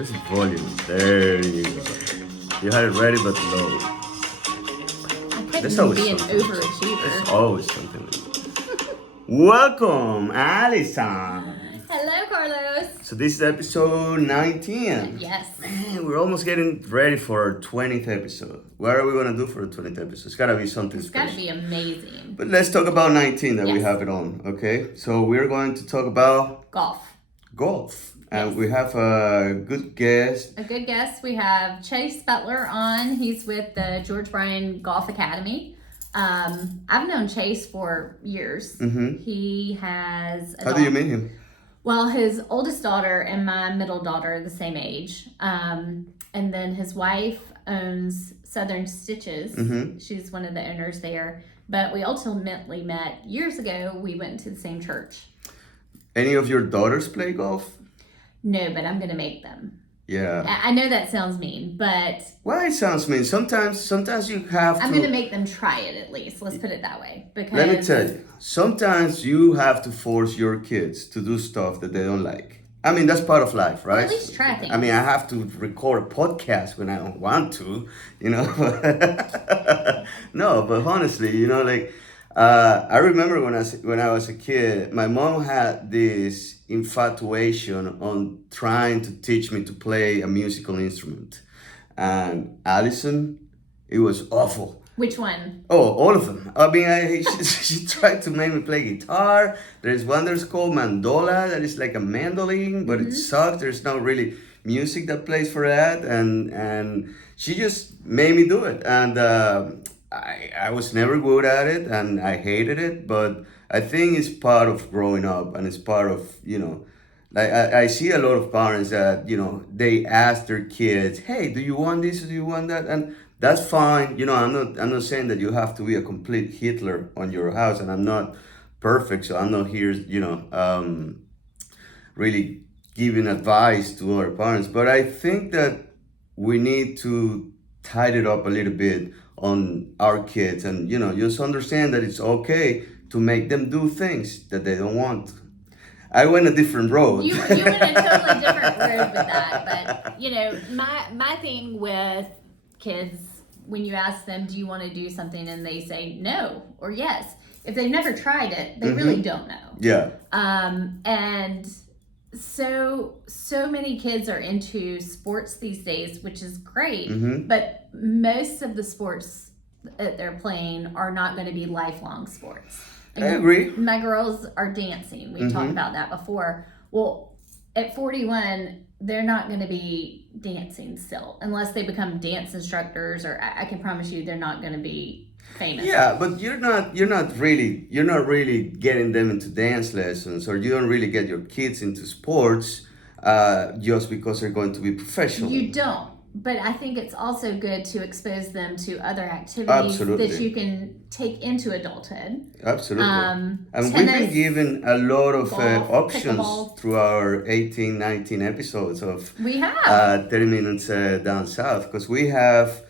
Where's the volume? There you go. You had it ready but low. I couldn't be an overachiever. There's always something. Welcome, Alison. Hello, Carlos. So this is episode 19. Yes. Man, we're almost getting ready for our 20th episode. What are we going to do for the 20th episode? It's got to be something special. It's got to be amazing. But let's talk about 19 that we Yes. have it on, okay? So we're going to talk about Golf. And Yes. we have a good guest. A good guest. We have Chase Butler on. He's with the George Bryan Golf Academy. I've known Chase for years. Mm-hmm. He has... How do you meet him? Well, his oldest daughter and my middle daughter are the same age. And then his wife owns Southern Stitches. Mm-hmm. She's one of the owners there. But we ultimately met years ago. We went to the same church. Any of your daughters play golf? No, but I'm going to make them. Yeah. I know that sounds mean, but... Well, it sounds mean. Sometimes you have to... I'm going to make them try it at least. Let's put it that way. Because let me tell you, sometimes you have to force your kids to do stuff that they don't like. I mean, that's part of life, right? Well, at least try things. I mean, I have to record a podcast when I don't want to, you know. No, but honestly, you know, like... I remember when I was a kid, my mom had this infatuation on trying to teach me to play a musical instrument. And Allison, it was awful. Which one? Oh, all of them. I mean, she tried to make me play guitar. There's one that's called mandola, that is like a mandolin, but it sucks. There's not really music that plays for that. And she just made me do it. And I was never good at it and I hated it, but I think it's part of growing up and it's part of, you know, like I see a lot of parents that, you know, they ask their kids, hey, do you want this or do you want that? And that's fine. You know, I'm not saying that you have to be a complete Hitler on your house, and I'm not perfect, so I'm not here, you know, really giving advice to other parents, but I think that we need to tighten it up a little bit on our kids and, you know, just understand that it's okay to make them do things that they don't want. I went a different road. You went a totally different road with that. But, you know, my thing with kids, when you ask them, do you want to do something? And they say no or yes. If they've never tried it, they really don't know. Yeah. And so many kids are into sports these days, which is great, but most of the sports that they're playing are not going to be lifelong sports. I agree. My girls are dancing. We talked about that before. Well, at 41, they're not going to be dancing still unless they become dance instructors, or I can promise you they're not going to be famous. Yeah, but you're not really getting them into dance lessons, or you don't really get your kids into sports just because they're going to be professional. You don't, but I think it's also good to expose them to other activities that you can take into adulthood. Absolutely. And tennis, we've been given a lot of golf, options pickleball. through our 18, 19 episodes of We have 30 Minutes Down South, because we have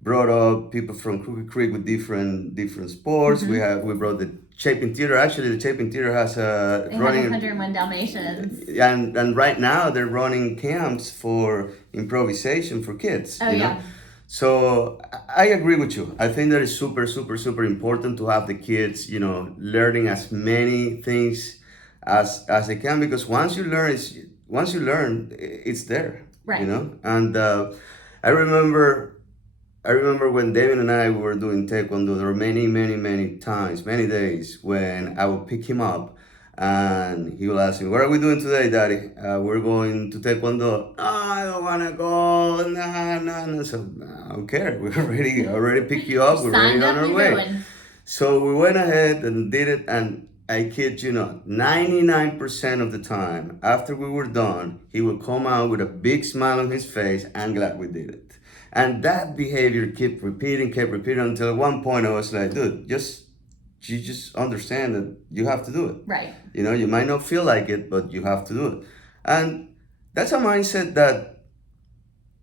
brought up people from Crooked Creek with different sports. We brought the Chapin Theater. Actually, the Chapin Theater has running 101 Dalmatians. and right now they're running camps for improvisation for kids. Oh, you know? yeah. So I agree with you. I think that is super, super, super important to have the kids, you know, learning as many things as they can, because once you learn, it's there. Right. You know, and I remember when David and I were doing Taekwondo, there were many times, many days when I would pick him up and he would ask me, what are we doing today, Daddy? We're going to Taekwondo. Oh, I don't want to go. No. So, I don't care. We already picked you up. We're already on our way. Going. So we went ahead and did it, and I kid you not, 99% of the time, after we were done, he would come out with a big smile on his face and glad we did it. And that behavior kept repeating until at one point I was like, dude, you just understand that you have to do it. Right. You know, you might not feel like it, but you have to do it. And that's a mindset that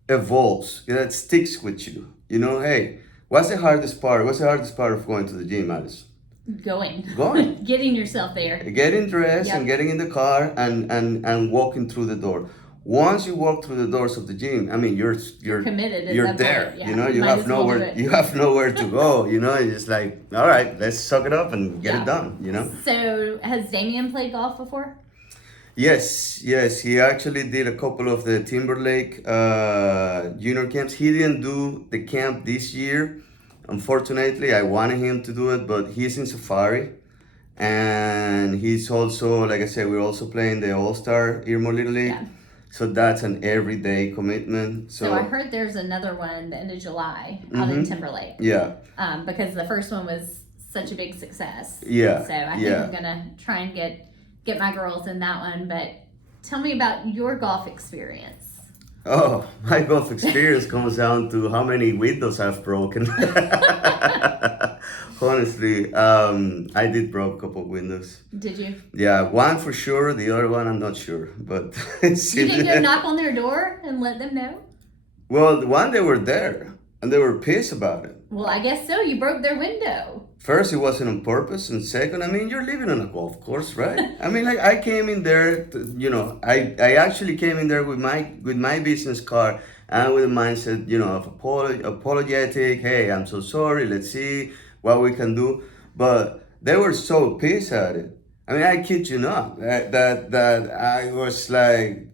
evolves, that sticks with you. You know, hey, what's the hardest part of going to the gym, Alice? Going. Getting yourself there. Getting dressed Yep. and getting in the car and walking through the door. once you walk through the doors of the gym, I mean, you're committed. At you're that there. point. Yeah. You know, you Might have as well do nowhere it. you have nowhere to go. You know, it's just like, all right, let's suck it up and get it done. You know. So has Damien played golf before? Yes, he actually did a couple of the Timberlake junior camps. He didn't do the camp this year. Unfortunately, I wanted him to do it, but he's in Safari. And he's also, like I said, we're also playing the All-Star Irmo Little League. Yeah. So that's an everyday commitment. So I heard there's another one the end of July out in Timberlake. Yeah. Because the first one was such a big success. Yeah. So I think I'm gonna try and get my girls in that one. But tell me about your golf experience. Oh, my golf experience comes down to how many windows I've broken. Honestly, I did broke a couple of windows. Did you? Yeah, one for sure. The other one, I'm not sure. But you didn't go knock on their door and let them know? Well, the one, they were there and they were pissed about it. Well, I guess so. You broke their window. First, it wasn't on purpose, and second, I mean, you're living on a golf course, right? I mean, like, I came in there, I actually came in there with my business card and with a mindset, of apologetic. Hey, I'm so sorry. Let's see what we can do. But they were so pissed at it. I mean, I kid you not, that I was like,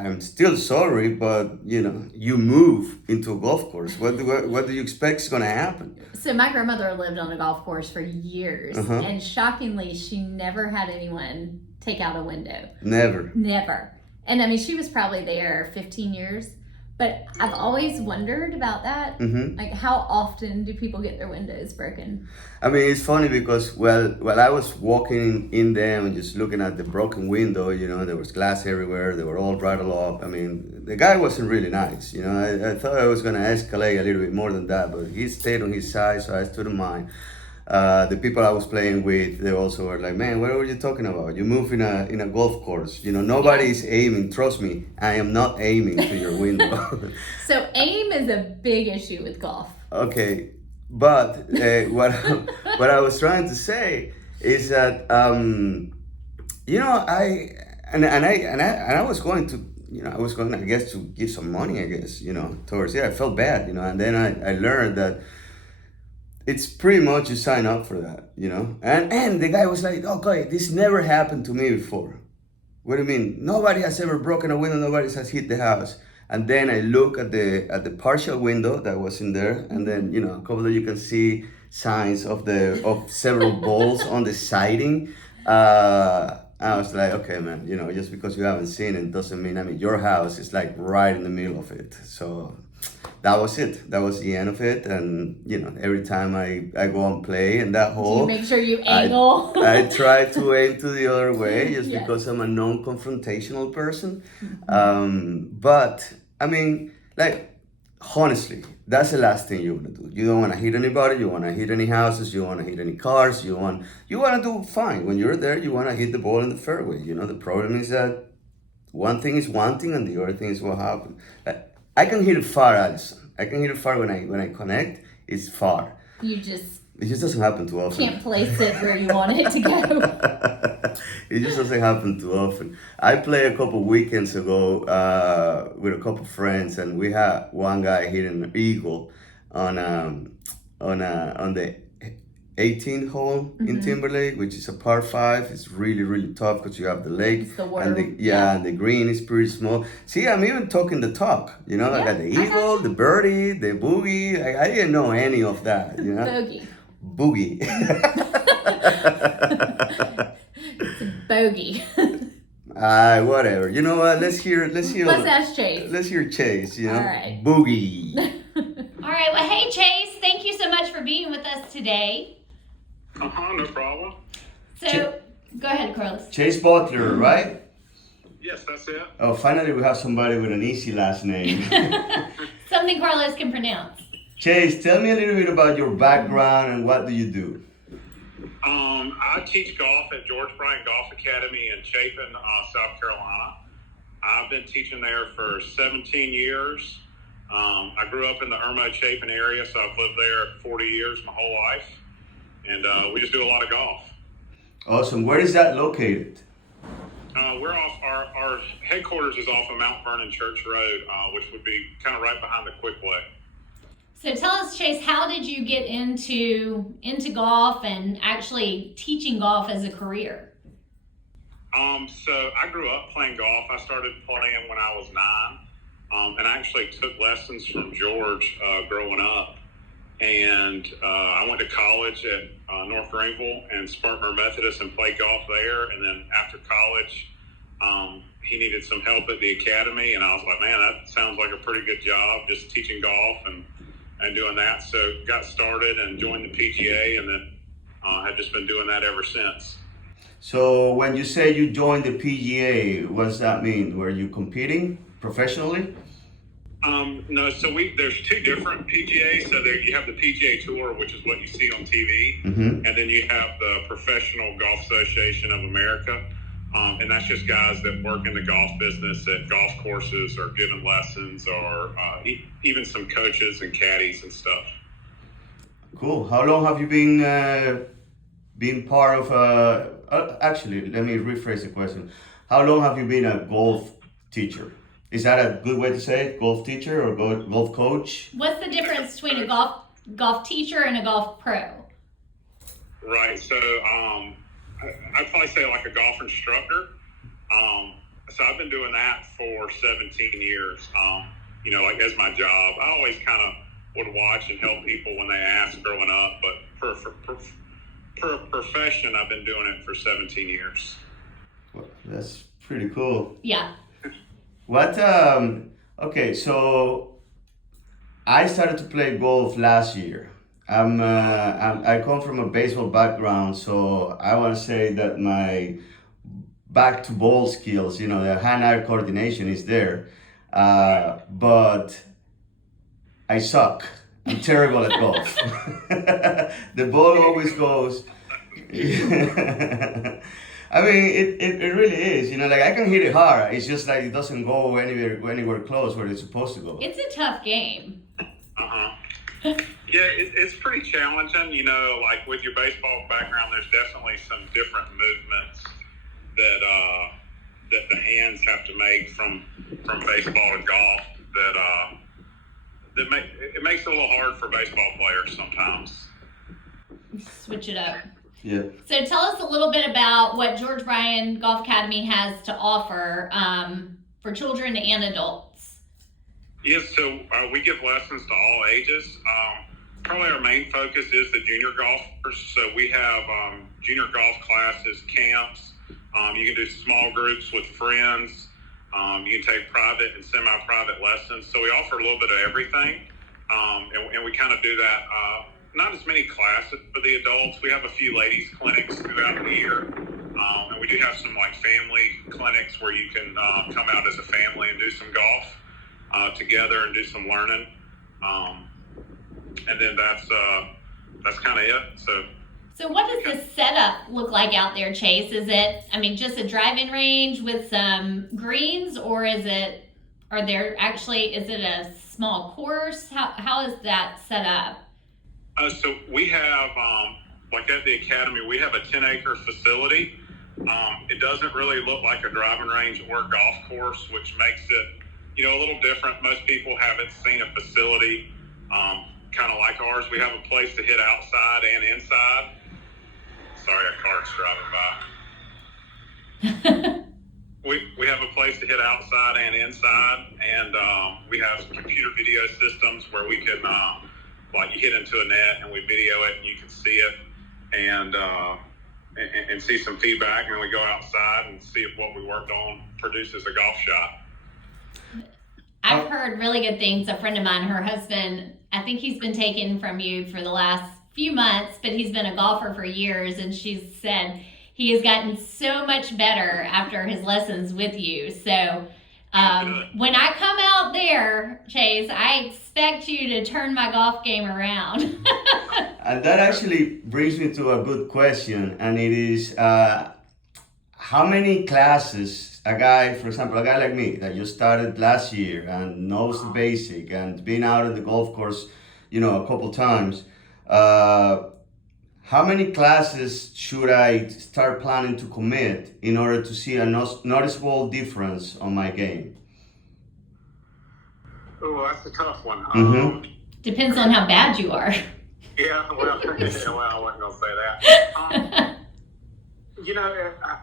I'm still sorry, but you move into a golf course. What do you expect is going to happen? So my grandmother lived on a golf course for years, and shockingly, she never had anyone take out a window. Never. And I mean, she was probably there 15 years. But I've always wondered about that. Like, how often do people get their windows broken? I mean, it's funny because, while I was walking in them and just looking at the broken window, there was glass everywhere. They were all rattled up. I mean, the guy wasn't really nice. I thought I was going to escalate a little bit more than that, but he stayed on his side, so I stood on mine. The people I was playing with, they also were like, man, what were you talking about? You move in a golf course. Nobody's aiming. Trust me, I am not aiming to your window. So aim is a big issue with golf. Okay, but what I was trying to say is that I was going to. I was going, I guess, to give some money, towards I felt bad, and then I learned that it's pretty much you sign up for that, and the guy was like, okay, this never happened to me before. What do you mean? Nobody has ever broken a window, nobody has hit the house. And then I look at the partial window that was in there, and then a couple of you can see signs of several balls on the siding. I was like, okay, man, just because you haven't seen it doesn't mean, your house is like right in the middle of it. So that was it. That was the end of it. And, every time I go and play in that hole, do you make sure you angle? I try to aim to the other way just because I'm a non-confrontational person. But, I mean, like, honestly, that's the last thing you want to do. You don't want to hit anybody. You want to hit any houses. You want to hit any cars. You want to do fine. When you're there, you want to hit the ball in the fairway. The problem is that one thing is one thing and the other thing is what happened. I can hit it far, Allison. I can hit it far when I connect. It's far. It just doesn't happen too often. Can't place it where you want it to go. It just doesn't happen too often. I played a couple weekends ago with a couple friends, and we had one guy hitting an eagle on the 18th hole in Timberlake, which is a par 5. It's really, really tough because you have the lake. It's the water. And the green is pretty small. See, I'm even talking the talk. I got the eagle, the birdie, the boogie. I didn't know any of that. Boogie. It's a bogey. Whatever. You know what? Let's ask Chase. Let's hear Chase. All right. Boogie. All right. Well, hey Chase, thank you so much for being with us today. No problem. So, go ahead, Carlos. Chase Butler, right? Yes, that's it. Oh, finally we have somebody with an easy last name. Something Carlos can pronounce. Chase, tell me a little bit about your background and what do you do? I teach golf at George Bryan Golf Academy in Chapin, South Carolina. I've been teaching there for 17 years. I grew up in the Irmo Chapin area, so I've lived there 40 years, my whole life. And we just do a lot of golf. Awesome. Where is that located? We're off our headquarters is off of Mount Vernon Church Road, which would be kind of right behind the Quickway. So tell us, Chase, how did you get into golf and actually teaching golf as a career? So I grew up playing golf. I started playing when I was 9, and I actually took lessons from George growing up. And I went to college at North Greenville and Spartanburg Methodist and played golf there. And then after college, he needed some help at the academy, and I was like, man, that sounds like a pretty good job, just teaching golf and doing that. So got started and joined the PGA, and then have just been doing that ever since. So when you say you joined the PGA, what does that mean? Were you competing professionally? No, so there's 2 different PGAs. So you have the PGA Tour, which is what you see on TV, and then you have the Professional Golf Association of America, and that's just guys that work in the golf business at golf courses or giving lessons, or even some coaches and caddies and stuff. Cool. How long have you been part of actually, let me rephrase the question. How long have you been a golf teacher? Is that a good way to say it? Golf teacher or golf coach? What's the difference between a golf teacher and a golf pro? Right. So I'd probably say like a golf instructor. So I've been doing that for 17 years. Like as my job. I always kind of would watch and help people when they asked growing up, but for a profession, I've been doing it for 17 years. Well, that's pretty cool. Yeah. What, okay, so I started to play golf last year. I come from a baseball background, so I want to say that my back to ball skills, the hand-eye coordination is there, but I suck. I'm terrible at golf. The ball always goes. I mean, it really is. I can hit it hard. It's just like it doesn't go anywhere close where it's supposed to go. It's a tough game. Yeah, it's pretty challenging. Like with your baseball background, there's definitely some different movements that the hands have to make from baseball to golf. It makes it a little hard for baseball players sometimes. Switch it up. Yeah. So tell us a little bit about what George Bryan Golf Academy has to offer for children and adults. Yes, so we give lessons to all ages. Probably our main focus is the junior golfers. So we have junior golf classes, camps. You can do small groups with friends. You can take private and semi-private lessons. So we offer a little bit of everything. And we kind of do that. Not as many classes for the adults. We have a few ladies clinics throughout the year. And we do have some family clinics where you can come out as a family and do some golf together and do some learning. And then that's kind of it. So what does the setup look like out there, Chase? Is it, just a driving range with some greens, or is it a small course? How is that set up? So we have, at the academy, we have a 10-acre facility. It doesn't really look like a driving range or golf course, which makes it, a little different. Most people haven't seen a facility kind of like ours. We have a place to hit outside and inside. Sorry, a car's driving by. We have a place to hit outside and inside, and we have computer video systems where we can, you hit into a net and we video it and you can see it and see some feedback, and then we go outside and see if what we worked on produces a golf shot. I've heard really good things. A friend of mine, her husband, I think he's been taken from you for the last few months, but he's been a golfer for years, and she said he has gotten so much better after his lessons with you. So when I come out there, Chase, I expect you to turn my golf game around. And that actually brings me to a good question, and it is how many classes a guy like me that just started last year and knows the basic and been out on the golf course, a couple times, how many classes should I start planning to commit in order to see a noticeable difference on my game? Oh, that's a tough one. Mm-hmm. Depends on how bad you are. Yeah, well, I wasn't going to say that.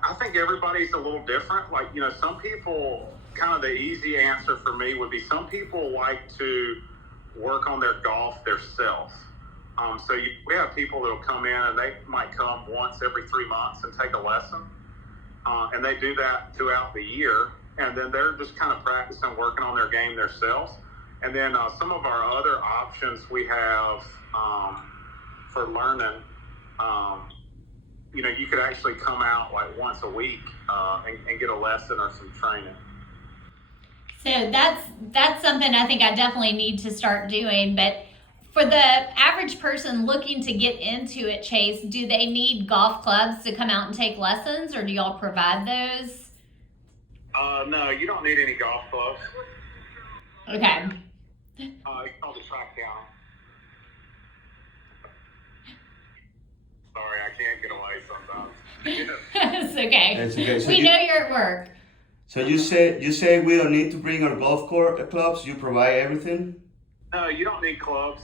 I think everybody's a little different. Like, some people, kind of the easy answer for me would be some people like to work on their golf themselves. We have people that'll come in and they might come once every 3 months and take a lesson. And they do that throughout the year. And then they're just kind of practicing, working on their game themselves. And then some of our other options we have for learning, you could actually come out like once a week and get a lesson or some training. So that's something I think I definitely need to start doing. But for the average person looking to get into it, Chase, do they need golf clubs to come out and take lessons, or do y'all provide those? No, you don't need any golf clubs. Okay. It's called the track down. Sorry, I can't get away sometimes. It's okay. It's okay. So we know you're at work. So you say we don't need to bring our golf clubs? You provide everything? No, you don't need clubs.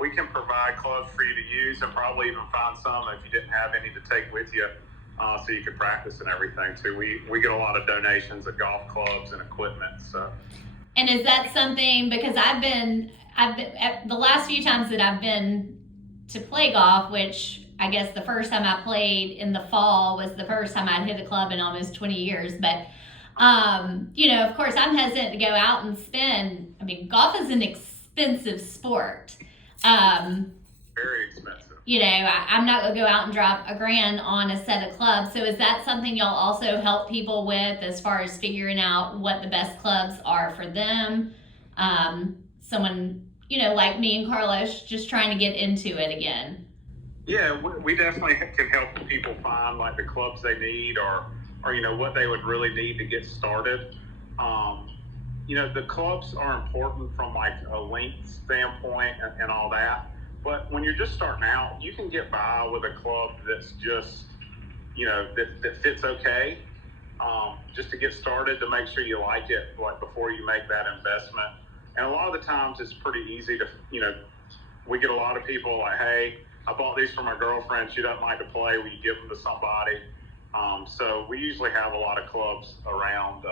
We can provide clubs for you to use and probably even find some if you didn't have any to take with you so you could practice and everything too. We get a lot of donations of golf clubs and equipment. So. And is that something, because I've been the last few times that I've been to play golf, which I guess the first time I played in the fall was the first time I'd hit a club in almost 20 years. But, of course, I'm hesitant to go out and spend. I mean, golf is an expensive sport. Very expensive. I'm not going to go out and drop $1,000 on a set of clubs. So is that something y'all also help people with as far as figuring out what the best clubs are for them? Someone, like me and Carlos, just trying to get into it again. Yeah, we definitely can help people find like the clubs they need or what they would really need to get started. The clubs are important from like a length standpoint and all that. But when you're just starting out, you can get by with a club that's just, that fits okay. Just to get started, to make sure you like it, like before you make that investment. And a lot of the times it's pretty easy to, we get a lot of people like, hey, I bought these for my girlfriend. She doesn't like to play. Will you give them to somebody? So we usually have a lot of clubs around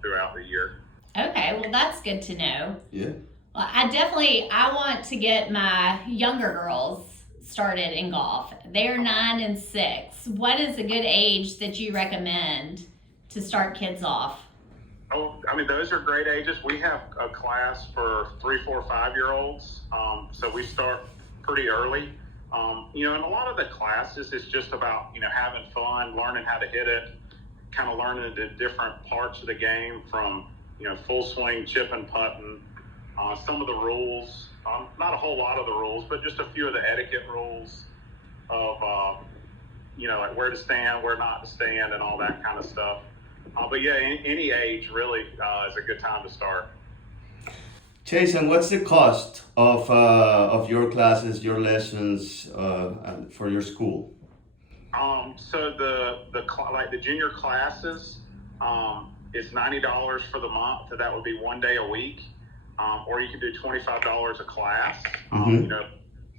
throughout the year. Okay, well, that's good to know. Yeah. Well, I want to get my younger girls started in golf. They're 9 and 6. What is a good age that you recommend to start kids off? Oh, I mean, those are great ages. We have a class for 3, 4, 5-year-olds. So we start pretty early. And a lot of the classes is just about, having fun, learning how to hit it, kind of learning the different parts of the game from, full swing, chip and putting, some of the rules, not a whole lot of the rules, but just a few of the etiquette rules of, like where to stand, where not to stand, and all that kind of stuff. But yeah, any age really is a good time to start. Chase, and what's the cost of your classes, your lessons for your school? So the junior classes is $90 for the month. So that would be 1 day a week, or you can do $25 a class.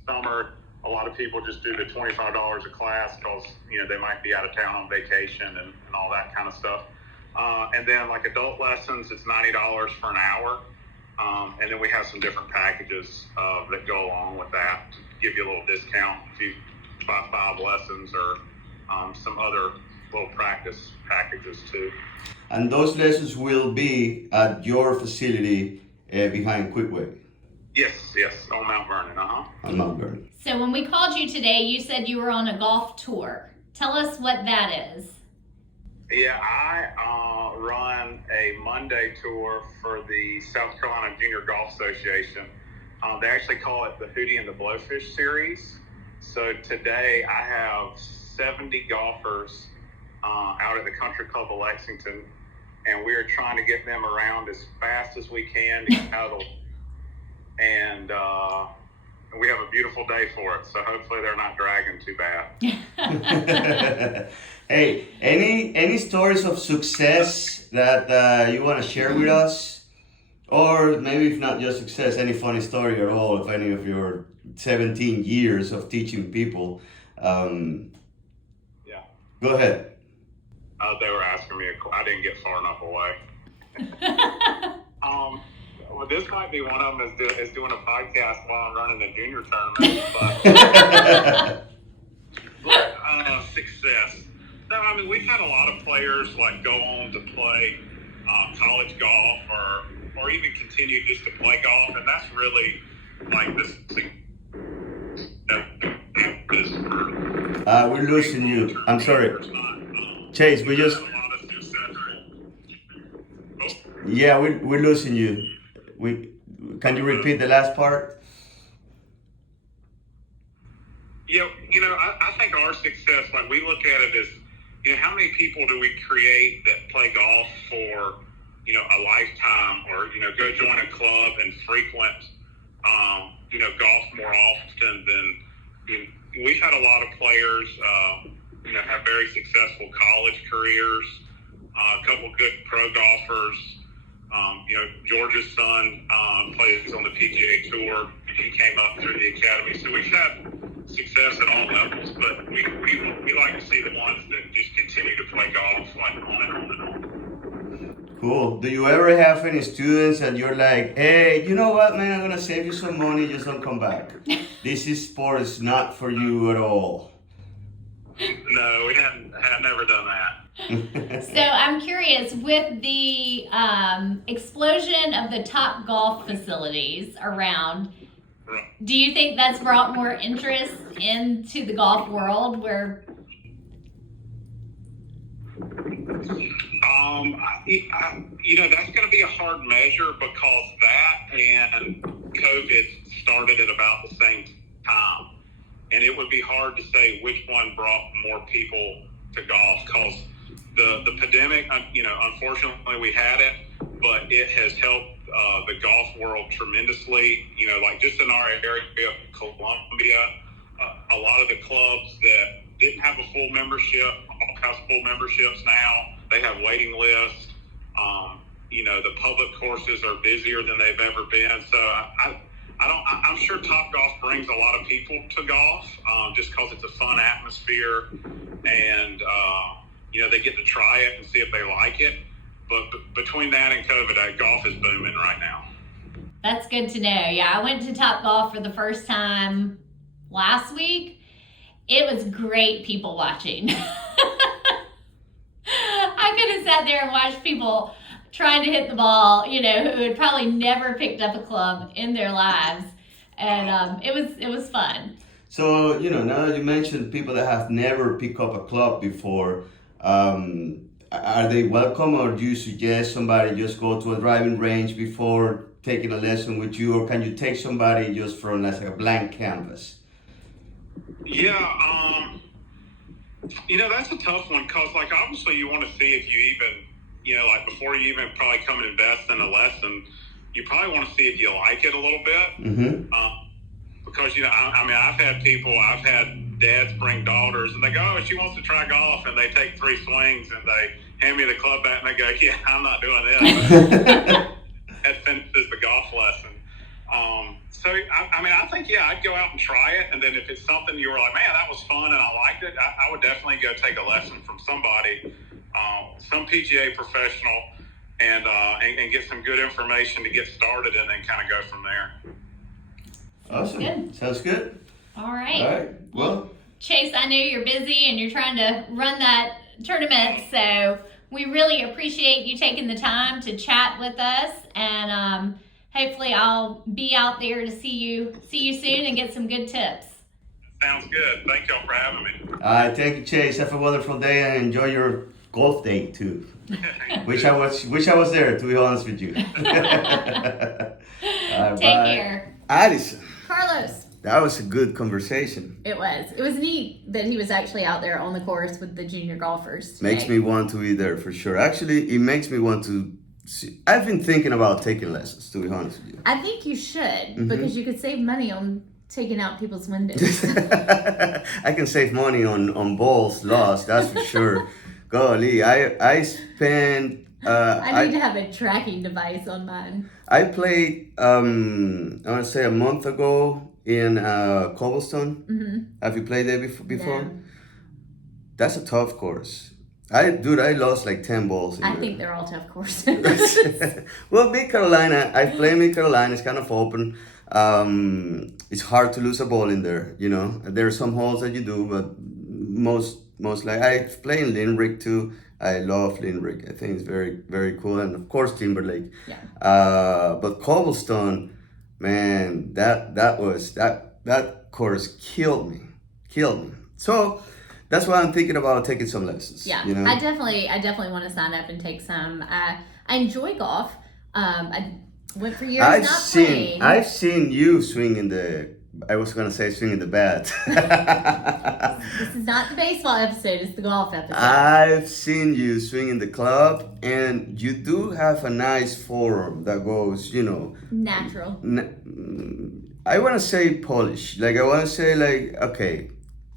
Summer, a lot of people just do the $25 a class because they might be out of town on vacation and all that kind of stuff. And then like adult lessons, it's $90 for an hour. And then we have some different packages that go along with that to give you a little discount if you buy 5 lessons or some other little practice packages too. And those lessons will be at your facility behind Quickway? Yes, on Mount Vernon, On Mount Vernon. So when we called you today, you said you were on a golf tour. Tell us what that is. Yeah, I run a Monday tour for the South Carolina Junior Golf Association. They actually call it the Hootie and the Blowfish Series. So today I have 70 golfers out at the Country Club of Lexington, and we are trying to get them around as fast as we can to get out of the, and we have a beautiful day for it. So hopefully they're not dragging too bad. Hey, any stories of success that you want to share with us? Or maybe if not just success, any funny story at all of any of your 17 years of teaching people. Yeah. Go ahead. They were asking me, I didn't get far enough away. Well, this might be one of them is doing a podcast while I'm running a junior tournament. But success. No, I mean, we've had a lot of players like go on to play college golf or even continue just to play golf, and that's really like this. We're losing you. I'm sorry. Chase, we just... Yeah, we're losing you. Can you repeat the last part? Yeah, I think our success, like we look at it as, how many people do we create that play golf for, a lifetime or, go join a club and frequent, golf more often than, we've had a lot of players, have very successful college careers, a couple good pro golfers. George's son plays on the PGA Tour. He came up through the academy. So we've had success at all levels, but we like to see the ones that just continue to play golf like on and on and on. Cool. Do you ever have any students and you're like, hey, you know what, man, I'm going to save you some money, just don't come back. This sport is not for you at all. No, we have never done that. So I'm curious, with the explosion of the Top Golf facilities around, do you think that's brought more interest into the golf world? Where that's going to be a hard measure because that and COVID started at about the same time, and it would be hard to say which one brought more people to golf because the pandemic, unfortunately we had it, but it has helped the golf world tremendously. Like just in our area of Columbia, a lot of the clubs that didn't have a full membership all have full memberships now. They have waiting lists. The public courses are busier than they've ever been. So I'm sure Top Golf brings a lot of people to golf just because it's a fun atmosphere and they get to try it and see if they like it. But between that and COVID, golf is booming right now. That's good to know. Yeah, I went to Top Golf for the first time last week. It was great people watching. I could have sat there and watched people trying to hit the ball, who had probably never picked up a club in their lives. And it was fun. So, now that you mentioned people that have never picked up a club before, are they welcome, or do you suggest somebody just go to a driving range before taking a lesson with you, or can you take somebody just from like a blank canvas? Yeah, that's a tough one because, like, obviously you want to see if you even, before you even probably come and invest in a lesson, you probably want to see if you like it a little bit. Mm-hmm. Because, I've had dads bring daughters and they go, oh, she wants to try golf, and they take 3 swings and they hand me the club bat and they go, yeah, I'm not doing this. That finishes the golf lesson. So, I think, I'd go out and try it. And then if it's something you were like, man, that was fun and I liked it, I would definitely go take a lesson from somebody, some PGA professional, and get some good information to get started and then kind of go from there. Awesome. Good. Sounds good. All right. All right. Well, Chase, I know you're busy and you're trying to run that tournament, so we really appreciate you taking the time to chat with us, and hopefully I'll be out there to see you soon and get some good tips. Sounds good. Thank y'all for having me. thank you, Chase. Have a wonderful day and enjoy your golf day too. Wish I was there, to be honest with you. Take Bye. care. Addison, Carlos. that was a good conversation. It was neat that he was actually out there on the course with the junior golfers today. Makes me want to be there for sure. Actually, it makes me want to see. I've been thinking about taking lessons, to be honest with you. I think you should, because you could save money on taking out people's windows. I can save money on balls lost, that's for sure. Golly, I spent. I need to have a tracking device on mine. I played. I want to say a month ago in Cobblestone. Mm-hmm. Have you played there before? No. That's a tough course. I lost like 10 balls. I think they're all tough courses. Well, Mid Carolina, I play Mid Carolina. It's kind of open. It's hard to lose a ball in there. You know, there are some holes that you do, but most like I play in Limerick too. I love Limerick. I think it's very, very cool, and of course Timberlake. Yeah. But Cobblestone, man, that course killed me. So that's why I'm thinking about taking some lessons. Yeah, you know? I definitely want to sign up and take some. I enjoy golf. I went for years playing. I've seen you swing in the. I was gonna say swing in the bat. This is not the baseball episode; it's the golf episode. I've seen you swing in the club, and you do have a nice form that goes, you know, natural. I want to say polish. Like I want to say like okay.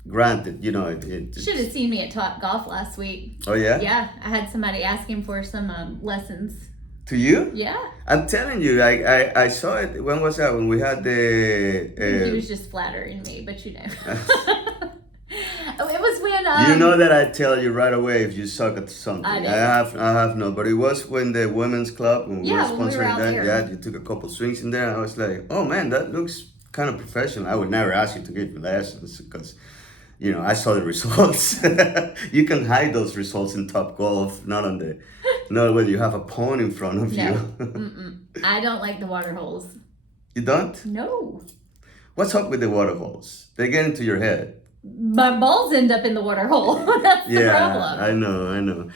Granted, you know, it Should have seen me at Top Golf last week. Oh, yeah? Yeah, I had somebody asking for some lessons. To you? Yeah. I'm telling you, I saw it. When was that? When we had the... He was just flattering me, but you know. It was when... you know that I tell you right away if you suck at something. I have no, but it was when the women's club, when we were sponsoring that, there. you took a couple swings in there, and I was like, oh man, that looks kind of professional. I would never ask you to give me lessons because... You know, I saw the results. You can hide those results in Top Golf, not when you have a pond in front of you. I don't like the water holes. You don't? No. What's up with the water holes? They get into your head. My balls end up in the water hole. That's the problem. I know.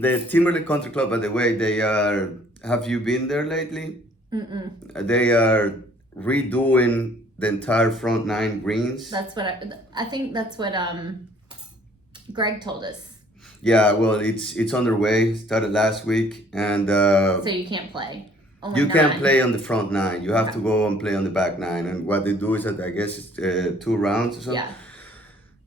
The Timberlake Country Club, by the way, they are. Have you been there lately? They are redoing the entire front 9 greens. That's what I think. That's what Greg told us. Yeah, well, it's underway. Started last week, and so you can't play. Only you 9. can't play on the front 9. You have to go and play on the back 9. And what they do is that I guess it's 2 rounds or something. Yeah.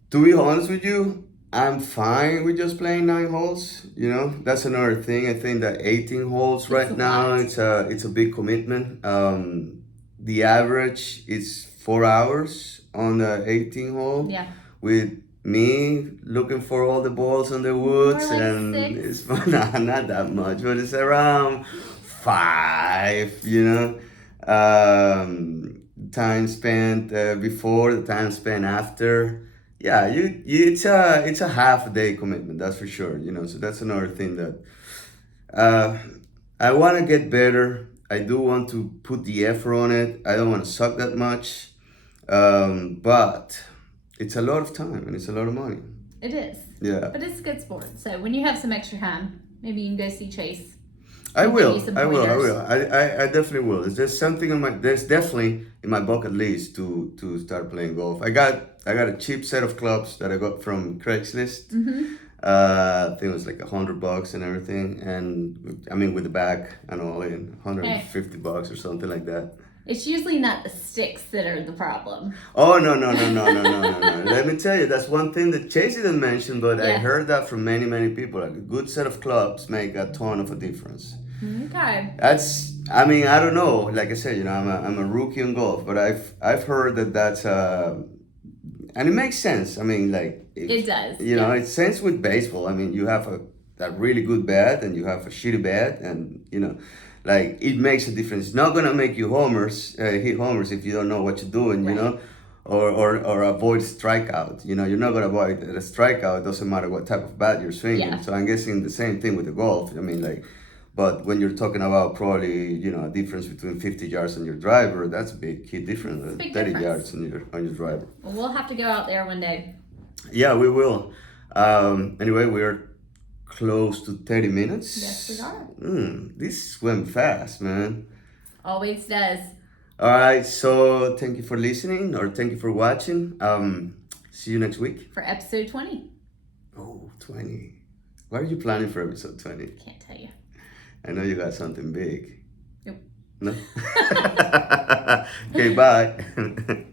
To be honest with you, I'm fine with just playing 9 holes. You know, that's another thing. I think that 18 holes right now, it's a big commitment. The average is 4 hours on the 18 hole. Yeah. With me looking for all the balls on the woods, More like and 6. it's not that much, but it's around 5. You know, time spent before, the time spent after. Yeah, it's a half a day commitment. That's for sure. You know, so that's another thing that I want to get better. I do want to put the effort on it. I don't want to suck that much. But it's a lot of time and it's a lot of money. It is. Yeah. But it's a good sport. So when you have some extra time, maybe you can go see Chase. I will. I definitely will. There's something there's definitely in my bucket list to start playing golf. I got a cheap set of clubs that I got from Craigslist. I think it was like $100 and everything, and I mean with the bag and all in $150 or something like that. It's usually not the sticks that are the problem. Oh no. Let me tell you, that's one thing that Chase didn't mention, but I heard that from many people. Like a good set of clubs make a ton of a difference. Okay. I mean, I don't know. Like I said, you know, I'm a rookie in golf, but I've heard that's and it makes sense. I mean, like it does. You know, it's sense with baseball. I mean, you have a really good bat and you have a shitty bat, and you know, like it makes a difference. It's not gonna make you hit homers if you don't know what you're doing. Right. You know, or avoid strikeout. You know, you're not gonna avoid a strikeout. It doesn't matter what type of bat you're swinging. Yeah. So I'm guessing the same thing with the golf. I mean, like. But when you're talking about probably, you know, a difference between 50 yards on your driver, that's a big key difference than 30 yards on your driver. Well, we'll have to go out there one day. Yeah, we will. Anyway, we're close to 30 minutes. Yes, we are. This went fast, man. Always does. All right, so thank you for listening, or thank you for watching. See you next week. For episode 20. Oh, 20. What are you planning for episode 20? Can't tell you. I know you got something big. Nope. No. Okay, bye.